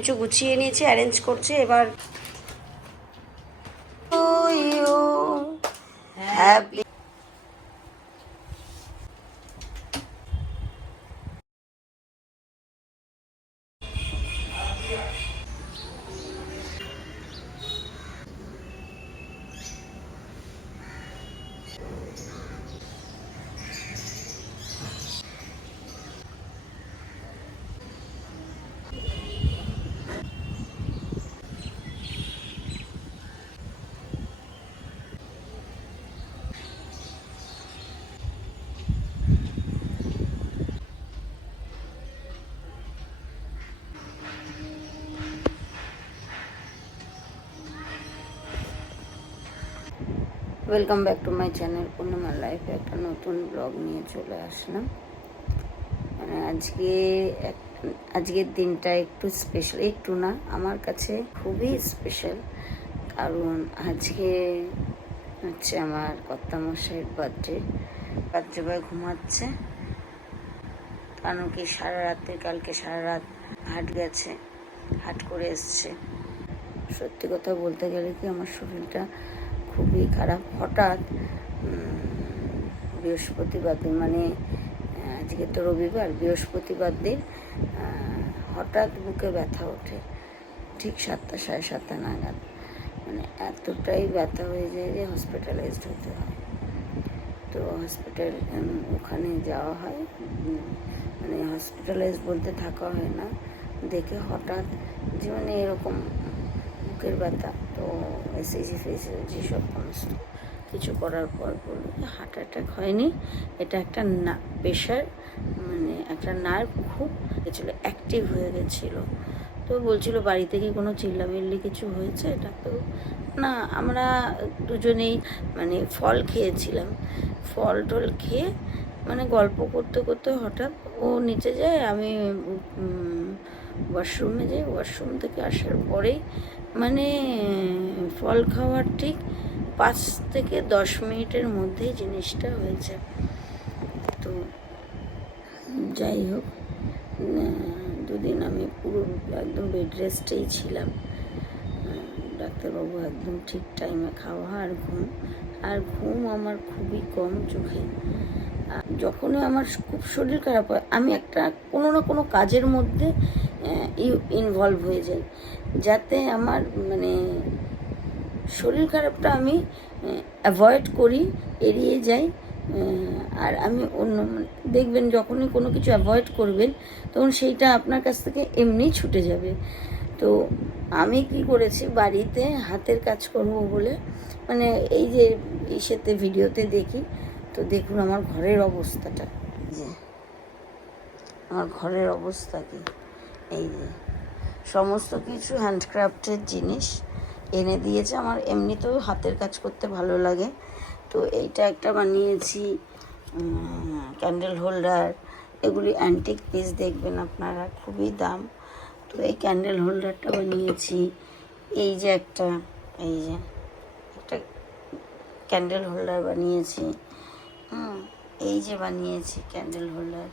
কিছু গুছিয়ে নিয়েছি, অ্যারেঞ্জ করছি এবার। Happy welcome back to my channel পূর্ণিমার লাইফে একটা নতুন ব্লগ নিয়ে চলে আসলাম। মানে আজকের দিনটা একটু স্পেশাল, একটু না আমার কাছে খুবই স্পেশাল, কারণ আজকে হচ্ছে আমার কর্তামশাইয়ের বার্থডে। রাত্রেবেলায় ঘুমাচ্ছে, কারণ কি কালকে সারা রাত হাট করে এসছে। সত্যি কথা বলতে গেলে কি আমার শরীরটা খুবই খারাপ। হঠাৎ বৃহস্পতিবার দিন, মানে আজকে তো রবিবার, বৃহস্পতিবার দিন হঠাৎ বুকে ব্যথা ওঠে, ঠিক 7টা সাড়ে 7টা নাগাদ। মানে এতটাই ব্যথা হয়ে যায় যে হসপিটালাইজড হতে হয়। তো ওখানে যাওয়া হয়, মানে হসপিটালাইজ বলতে থাকা হয় না, দেখে হঠাৎ যে মানে এরকম বুকের ব্যথা। তো এসএজি সব সমস্ত কিছু করার পর বললো হার্ট অ্যাটাক হয়নি, এটা একটা প্রেশার, মানে একটা নার্ভ খুব গেছিলো, অ্যাক্টিভ হয়ে গেছিলো। তো বলছিল বাড়িতে কি কোনো চিল্লামিল্লি কিছু হয়েছে? ডাক্তার না, আমরা দুজনেই মানে ফল খেয়েছিলাম, ফল টল খেয়ে মানে গল্প করতে করতে হঠাৎ ও নিচে যায়, আমি ওয়াশরুমে যাই। ওয়াশরুম থেকে আসার পরেই মানে ফল খাওয়ার ঠিক 5 থেকে 10 মিনিটের মধ্যেই জিনিসটা হয়েছে। তো যাই হোক, দুদিন আমি পুরো একদম বেড রেস্টেই ছিলাম। ডাক্তারবাবু একদম ঠিক টাইমে খাওয়া আর ঘুম আমার খুবই কম চোখে। যখনই আমার খুব শরীর খারাপ হয়, আমি একটা কোনো না কোনো কাজের মধ্যে ইনভলভ হয়ে যাই, যাতে আমার মানে শরীর খারাপটা আমি অ্যাভয়েড করি, এড়িয়ে যাই। আর আমি দেখবেন যখনই কোনো কিছু অ্যাভয়েড করবেন তখন সেইটা আপনার কাছ থেকে এমনিই ছুটে যাবে। তো আমি কি করেছি, বাড়িতে হাতের কাজ করব বলে, মানে এই যে ইসেতে ভিডিওতে দেখি, তো দেখুন আমার ঘরের অবস্থাটা, যে আমার ঘরের অবস্থা কি, এই যে সমস্ত কিছু হ্যান্ডক্রাফটের জিনিস এনে দিয়েছে। আমার এমনিতেও হাতের কাজ করতে ভালো লাগে। তো এইটা একটা বানিয়েছি, ক্যান্ডেল হোল্ডার, এগুলি অ্যান্টিক পিস, দেখবেন আপনারা, খুবই দাম। তো এই ক্যান্ডেল হোল্ডারটা বানিয়েছি। এই যে একটা ক্যান্ডেল হোল্ডার বানিয়েছি, এই যে বানিয়েছি ক্যান্ডেল হোল্ডার।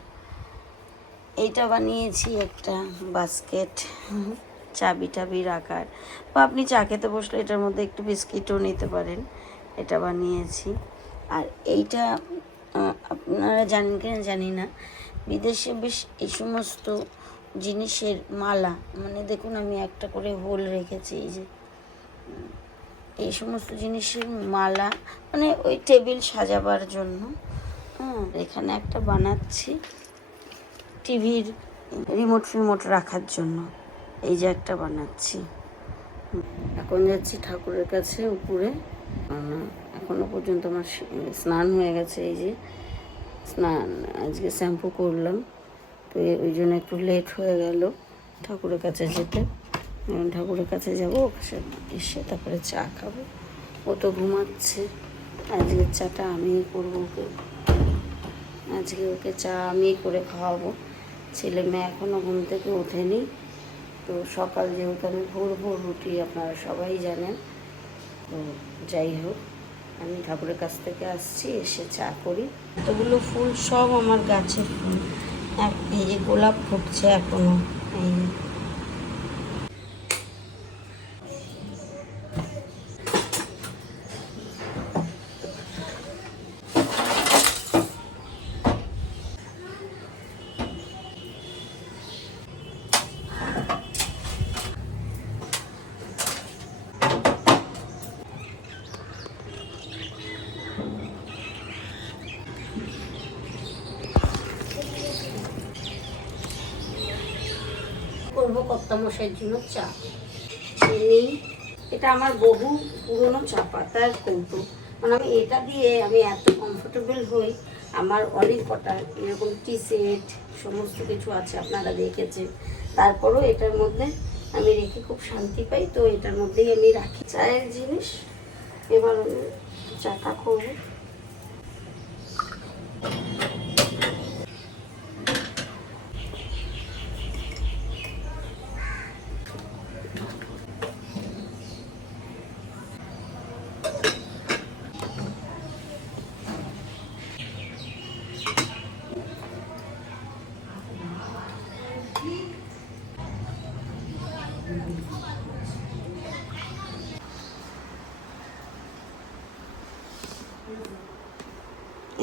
এইটা বানিয়েছি একটা বাস্কেট, চাবি টাবি রাখার, বা আপনি চা খেতে বসলে এটার মধ্যে একটু বিস্কিটও নিতে পারেন, এটা বানিয়েছি। আর এইটা আপনারা জানেন কিনা জানি না, বিদেশে বেশ এই সমস্ত জিনিসের মালা, মানে দেখুন আমি একটা করে হোল রেখেছি, এই যে এই সমস্ত জিনিসের মালা, মানে ওই টেবিল সাজাবার জন্য। এখানে একটা বানাচ্ছি টিভির রিমোট রাখার জন্য, এই যে একটা বানাচ্ছি। এখন যাচ্ছি ঠাকুরের কাছে উপরে, এখনো পর্যন্ত আমার স্নান হয়ে গেছে। এই যে স্নান, আজকে শ্যাম্পু করলাম, তো ওই জন্য একটু লেট হয়ে গেল ঠাকুরের কাছে যেতে। ঠাকুরের কাছে যাবো, এসে তারপরে চা খাবো। ও তো ঘুমাচ্ছে, আজকের চাটা আমিই করবো ওকে, আজকে ওকে চা আমিই করে খাওয়াবো। ছেলে মেয়ে এখনও ঘুম থেকে ওঠেনি। তো সকাল যেহেতু আমি ভোর উঠি, আপনারা সবাই জানেন। তো যাই হোক, আমি ঠাকুরের কাছ থেকে আসছি, এসে চা করি। এতগুলো ফুল সব আমার গাছের ফুল। এই যে গোলাপ ফুটছে এখনও, এই কর্তামশাইয়ের জন্য চা, চিনি। এটা আমার বহু পুরনো চা পাতার কৌটো, মানে আমি এটা দিয়ে আমি এত কমফোর্টেবল হই। আমার অনেক কটা এরকম টি সেট সমস্ত কিছু আছে, আপনারা দেখেছেন। তারপরেও এটার মধ্যে আমি রেখে খুব শান্তি পাই, তো এটার মধ্যেই আমি রাখি চায়ের জিনিস। এবার আমি চাটা করবো।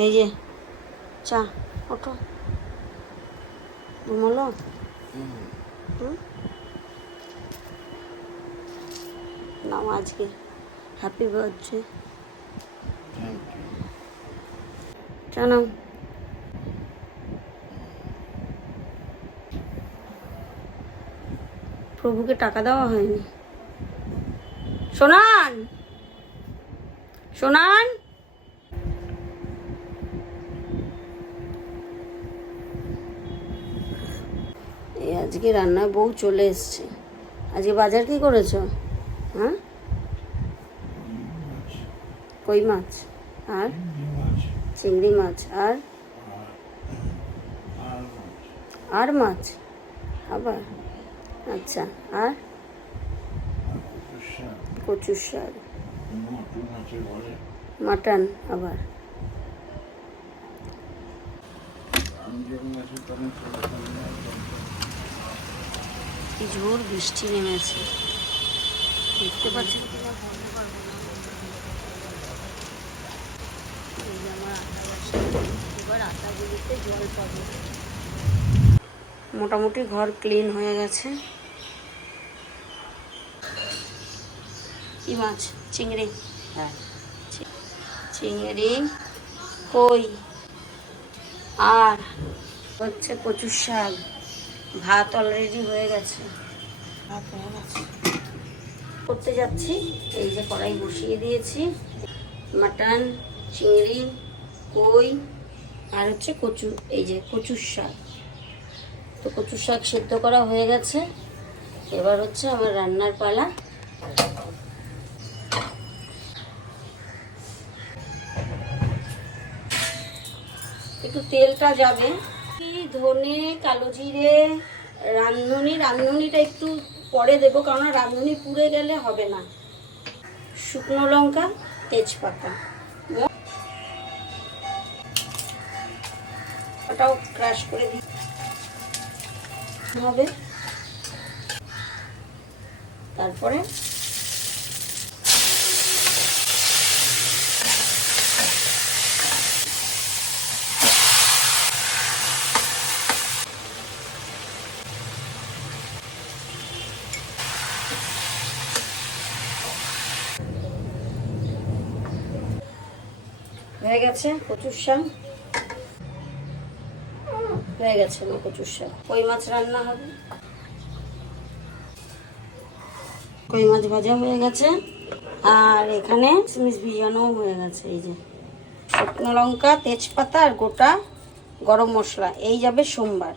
এই যে চা, ওঠো ঘুমলো। নাও আজকে হ্যাপি বার্থডে। চা নাও। প্রভুকে টাকা দেওয়া হয়নি। শোনান, শোনান। এই আজকে রান্না বউ চলে এসছে। আজকে বাজার কি করেছো? হ্যাঁ, কই মাছ আর চিংড়ি মাছ আর মাছ আবার। আচ্ছা, আর কচুর শাক, মাটন আবার। কি ঝোর বৃষ্টি নেমেছে, দেখতে পাচ্ছেন কিনা বলতে পারবো না। এই যে আমার আটা বাসা, এবার আটাগুলিতে জল পাবো। মোটামুটি ঘর ক্লিন হয়ে গেছে। কি মাছ? চিংড়ি। হ্যাঁ, চিংড়ি, কই আর হচ্ছে কচুর শাক। ভাত অলরেডি হয়ে গেছে, করতে যাচ্ছি। এই যে কড়াই বসিয়ে দিয়েছি, মাটন, চিংড়ি, কই আর হচ্ছে কচু, এই যে কচুর শাক। তো কচুর শাক সেদ্ধ করা হয়ে গেছে, এবার হচ্ছে আমার রান্নার পালা। একটু তেলটা যাবে, ধনে, কালো জিরে, রাঁধুনিটা একটু পরে দেবো, কারণ রাঁধুনি পুড়ে গেলে হবে না। শুকনো লঙ্কা, তেজপাতা, ওটাও ক্রাশ করে দিতে হবে। তারপরে হয়ে গেছে কচুর শাক, হয়ে গেছে আমার কচুর শাক। কই মাছ রান্না হবে, কই মাছ ভাজা হয়ে গেছে, আর এখানে কিশমিশ ভিজানোও হয়ে গেছে। এই যে শুকনো লঙ্কা, তেজপাতা আর গোটা গরম মশলা, এই যাবে সোমবার।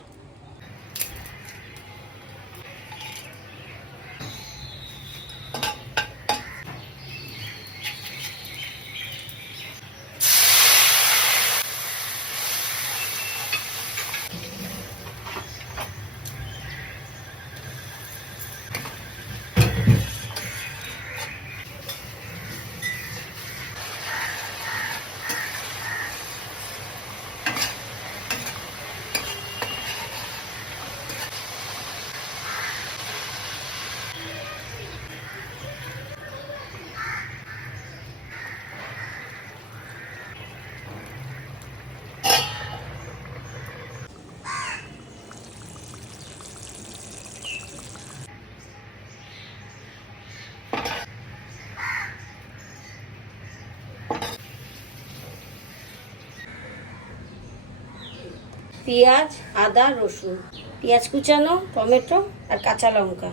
পেঁয়াজ, আদা, রসুন পেঁয়াজ কুচানো, টমেটো আর কাঁচা লঙ্কা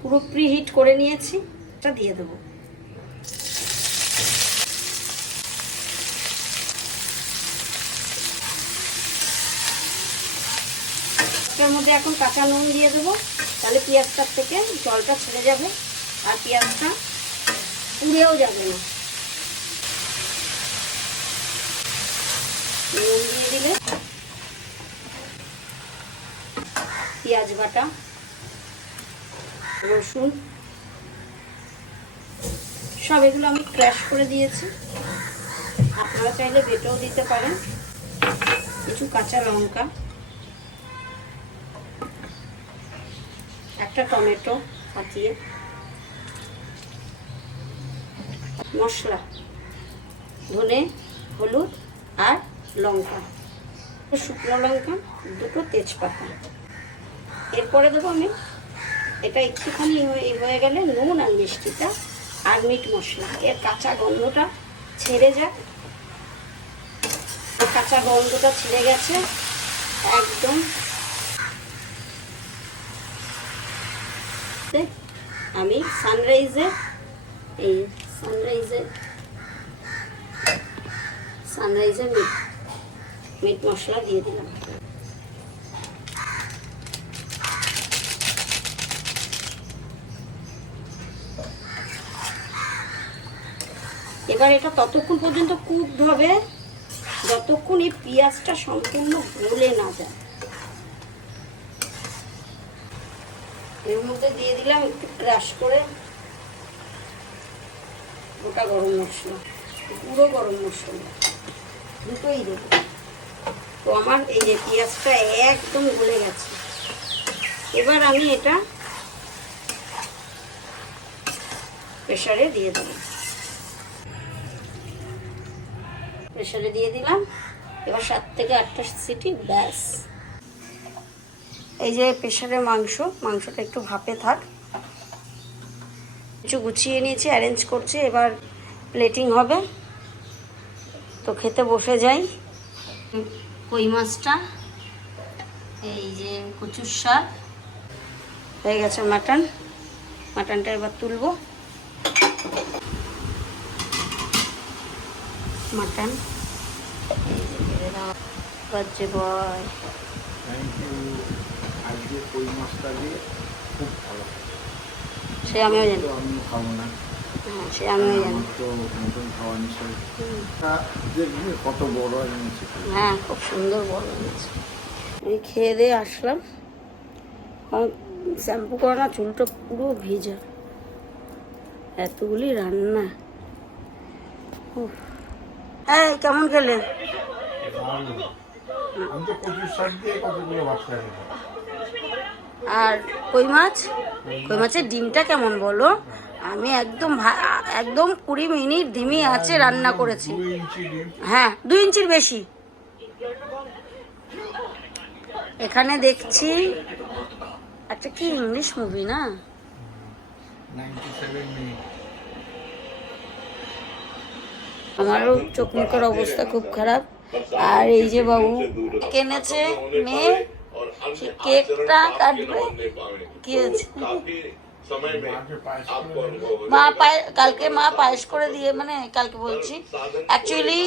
পুরো প্রি হিট করে নিয়েছি, এটা দিয়ে দেবো। এর মধ্যে এখন কাঁচা নুন দিয়ে দেবো, তাহলে পেঁয়াজটার থেকে জলটা ছেড়ে যাবে আর পেঁয়াজটা পুড়েও যাবে না। নুন দিয়ে দিলে পেঁয়াজ বাটা, রসুন সব এগুলো আমি ক্র্যাশ করে দিয়েছি, আপনারা চাইলে বেটেও দিতে পারেন। কিছু কাঁচা লঙ্কা, একটা টমেটো ফাটিয়ে, মশলা ধনে, হলুদ আর লঙ্কা, শুকনো লঙ্কা, দুটো তেজপাতা। এরপরে দেবো আমি এটা একটুখানি হয়ে গেলে নুন আর মিষ্টিটা আর মিট মশলা, এর কাঁচা গন্ধটা ছেড়ে যায়। কাঁচা গন্ধটা ছেড়ে গেছে একদম। আমি সানরাইজের মিট মশলা দিয়ে দিলাম। এবার এটা ততক্ষণ পর্যন্ত কুকড হবে যতক্ষণ এই পেঁয়াজটা সম্পূর্ণ গলে না যায়। এর মধ্যে দিয়ে দিলাম একটু ক্রাশ করে গোটা গরম মশলা, পুরো গরম মশলা দুটোই দেবো। তো আমার এই যে পেঁয়াজটা একদম গলে গেছে, এবার আমি এটা প্রেসারে দিয়ে দেবো। প্রেসারে দিয়ে দিলাম, এবার 7 থেকে 8টা সিটি ব্যাস। এই যে প্রেসারের মাংসটা একটু ভাপে থাক, কিছু গুছিয়ে নিয়েছি, অ্যারেঞ্জ করছি, এবার প্লেটিং হবে। তো খেতে বসে যাই। কই মাছটা, এই যে কচুর শাক, হয়ে গেছে মাটনটা এবার তুলবো। মাটন বাজে বয়, সে আমিও জানি, হ্যাঁ সে আমিও জানি, কত বড়, হ্যাঁ খুব সুন্দর বড় হয়েছে। আমি খেয়ে দিয়ে আসলাম, শ্যাম্পু করা না, চুলটা পুরো ভেজা, এতগুলি রান্না। হ্যাঁ কেমন খেলে? আর কই মাছের ডিমটা কেমন বলো? আমি একদম 20 মিনিট ডিমই আছে রান্না করেছি। হ্যাঁ 2 ইঞ্চির বেশি। এখানে দেখছি একটা কি ইংলিশ মুভি না, আমারও চোখ মুখের অবস্থা খুব খারাপ। আর এই যে বাবু কিনেছে মেয়ে, কেকটা কাটবে। কি হয়েছে? কালকে মা পায়েস করে দিয়ে, মানে কালকে বলছি অ্যাকচুয়ালি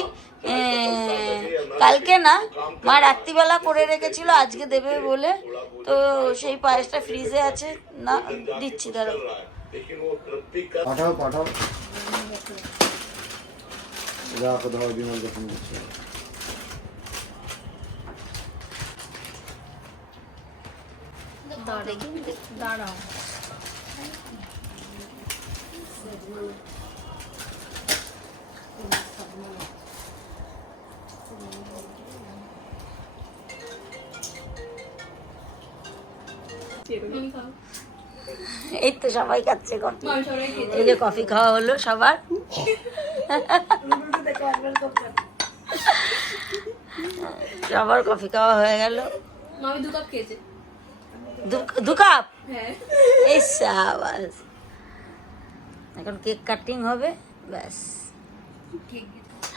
কালকে না, মা রাত্রিবেলা করে রেখেছিল আজকে দেবে বলে, তো সেই পায়েসটা ফ্রিজে আছে, না দিচ্ছি দাঁড়াও। পাঠাও কোথাও বিমল যখন দিচ্ছে দাঁড়াও। এই তো সবাই খাচ্ছে কফি, এই যে কফি খাওয়া হলো সবার। সবার কফি খাওয়া হয়ে গেল। আমি 2 কাপ খেয়েছি। 2 কাপ? হ্যাঁ। এই সাবাস। এখন কেক কাটিং হবে, ব্যাস।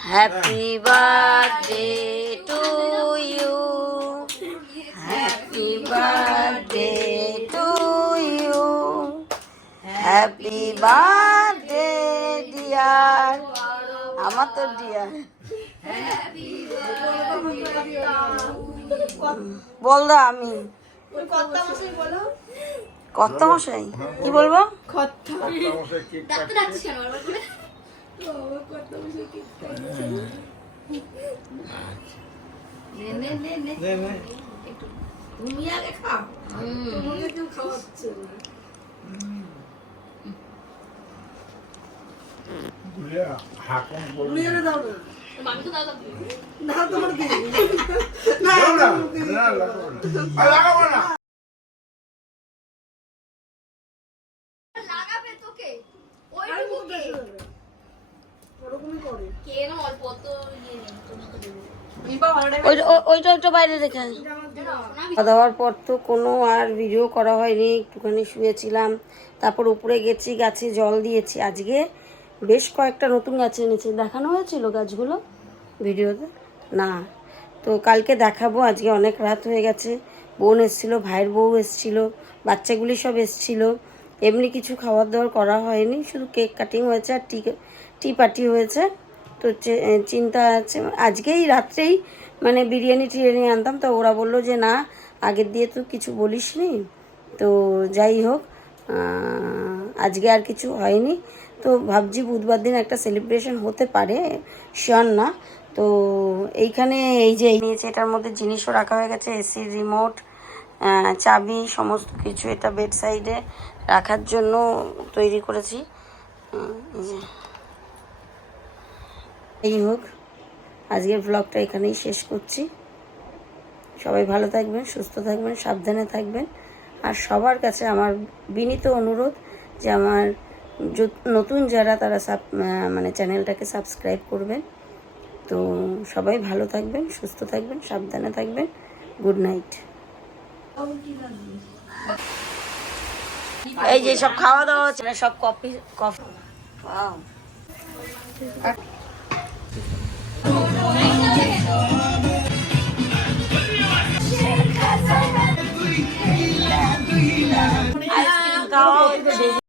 Happy birthday to you, happy birthday to you, happy birthday dear, আমার তো ডিয়ার। বল দা আমি কত মশাই কি বলবো? তুমি আগে খাও, তোমাকে কেউ খাওয়াচ্ছে না। লাগাবে তোকে ওইটুকুকে ওরকমই করে কেন অল্প তো ওইটা বাইরে রেখে খাওয়া দাওয়ার পর তো কোনো আর ভিডিও করা হয়নি, একটুখানি শুয়েছিলাম। তারপর উপরে গেছি, গাছে জল দিয়েছি। আজকে বেশ কয়েকটা নতুন গাছ এনেছি, দেখানো হয়েছিল গাছগুলো ভিডিওতে না, তো কালকে দেখাবো। আজকে অনেক রাত হয়ে গেছে, বোন এসেছিলো, ভাইয়ের বউ এসেছিলো, বাচ্চাগুলি সব এসেছিলো। এমনি কিছু খাবার দাবার করা হয়নি, শুধু কেক কাটিং হয়েছে আর টি পার্টি হয়েছে। তো চিন্তা আছে আজকেই রাত্রেই মানে বিরিয়ানি টিরিয়ানি আনতাম, তো ওরা বললো যে না আগের দিয়ে তো কিছু বলিস নি। তো যাই হোক, আজকে আর কিছু হয়নি। তো ভাবছি বুধবার দিন একটা সেলিব্রেশন হতে পারে, শিওর না। তো এইখানে এই যে নিয়েছে, এটার মধ্যে জিনিসও রাখা হয়ে গেছে, এসি রিমোট, চাবি, সমস্ত কিছু। এটা বেড সাইডে রাখার জন্য তৈরি করেছি। এই হোক, আজকের ব্লগটা এখানেই শেষ করছি। সবাই ভালো থাকবেন, সুস্থ থাকবেন, সাবধানে থাকবেন। আর সবার কাছে আমার বিনীত অনুরোধ যে আমার নতুন যারা তারা মানে চ্যানেলটাকে সাবস্ক্রাইব করবেন। তো সবাই ভালো থাকবেন, সুস্থ থাকবেন, সাবধানে থাকবেন। Good night. এই যে সব খাওয়া দাওয়া হচ্ছে, সব কফি। খাওয়া হচ্ছে।